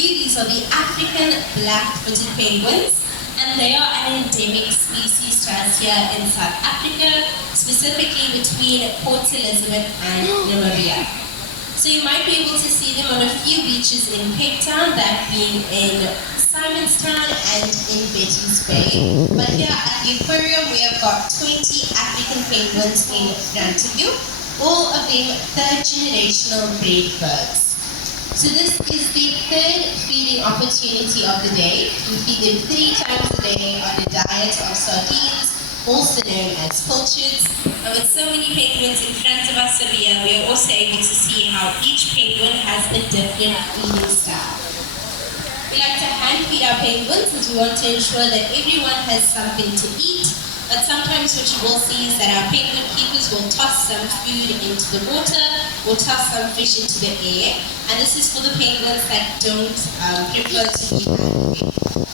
you, these are the African black-footed penguins, and they are an endemic species to us here in South Africa, specifically between Port Elizabeth and Namibia. So you might be able to see them on a few beaches in Cape Town, that being in Simonstown and in Betty's Bay. But here at the aquarium we have got 20 African penguins in front of you, all of them third generational bred birds. So this is the third feeding opportunity of the day. We feed them 3 times a day on a diet of sardines, also known as pilchards. And with so many penguins in front of us over here, we are also able to see how each penguin has a different feeding style. We like to hand feed our penguins as we want to ensure that everyone has something to eat. But sometimes what you will see is that our penguin keepers will toss some food into the water or toss some fish into the air. And this is for the penguins that don't prefer to eat that way.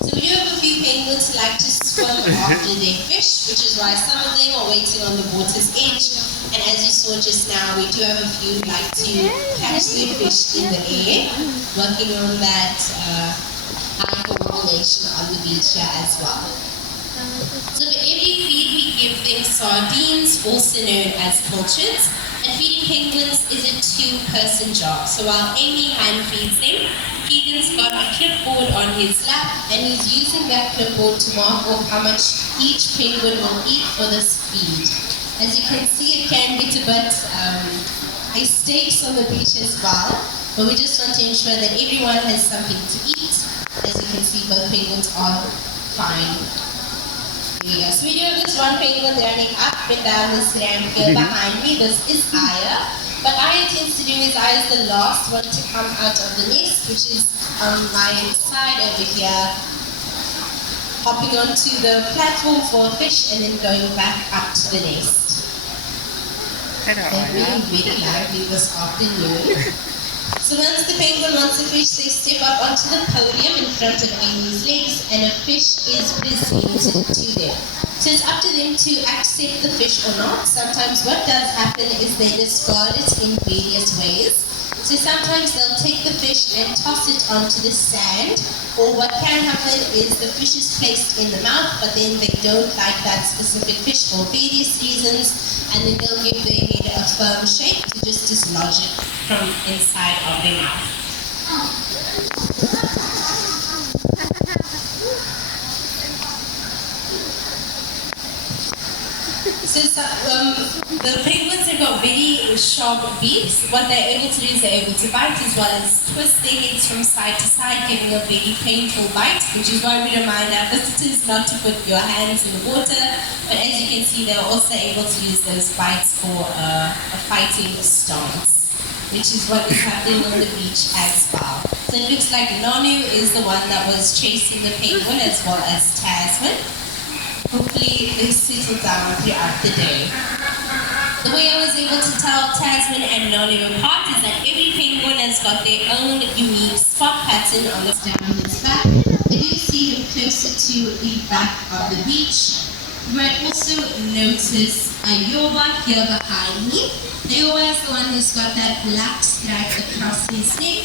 So we do have a few penguins who like to swim after their fish, which is why some of them are waiting on the water's edge. And as you saw just now, we do have a few who like to catch their fish in the air, working on that high coordination on the beach here as well. So for every feed we give them sardines, also known as pilchards, and feeding penguins is a 2-person job. So while Amy hand feeds them, Keegan's got a clipboard on his lap and he's using that clipboard to mark off how much each penguin will eat for this feed. As you can see, it can get a bit high stakes on the beach as well, but we just want to ensure that everyone has something to eat. As you can see, both penguins are fine. So we do have this one penguin running up and down this ramp here behind me. This is Aya. What Aya tends to do is Aya is the last one to come out of the nest, which is on my side over here, hopping onto the platform for a fish and then going back up to the nest. They're being very lively this afternoon. So once the penguin wants a fish, they step up onto the podium in front of Amy's legs and a fish is presented to them. So it's up to them to accept the fish or not. Sometimes what does happen is they discard it in various ways. So sometimes they'll take the fish and toss it onto the sand, or what can happen is the fish is placed in the mouth, but then they don't like that specific fish for various reasons, and then they'll give their head a firm shape to just dislodge it from inside of their mouth. So the penguins have got very sharp beaks. What they're able to do is they're able to bite as well as twist their heads from side to side, giving a very painful bite, which is why we remind our visitors not to put your hands in the water. But as you can see, they're also able to use those bites for a fighting stance, which is what is happening on the beach as well. So it looks like Nonu is the one that was chasing the penguin as well as Tasman. Hopefully they settle down throughout the day. The way I was able to tell Tasman and Nonu apart is that every penguin has got their own unique spot pattern on the down his back. I do see him closer to the back of the beach. You might also notice a Yoba here behind me. The Yoba is the one who's got that black stripe across his neck.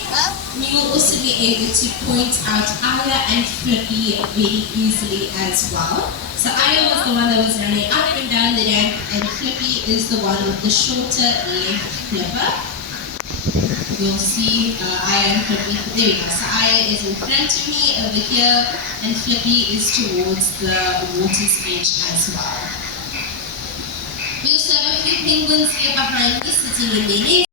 And you will also be able to point out Aya and Flippy very easily as well. So Aya was the one that was running up and down the ramp, and Flippy is the one with the shorter left flipper. You'll see Aya and Flippy. There we go. So Aya is in front of me over here, and Flippy is towards the water's edge as well. We also have a few penguins here behind me sitting in their nest.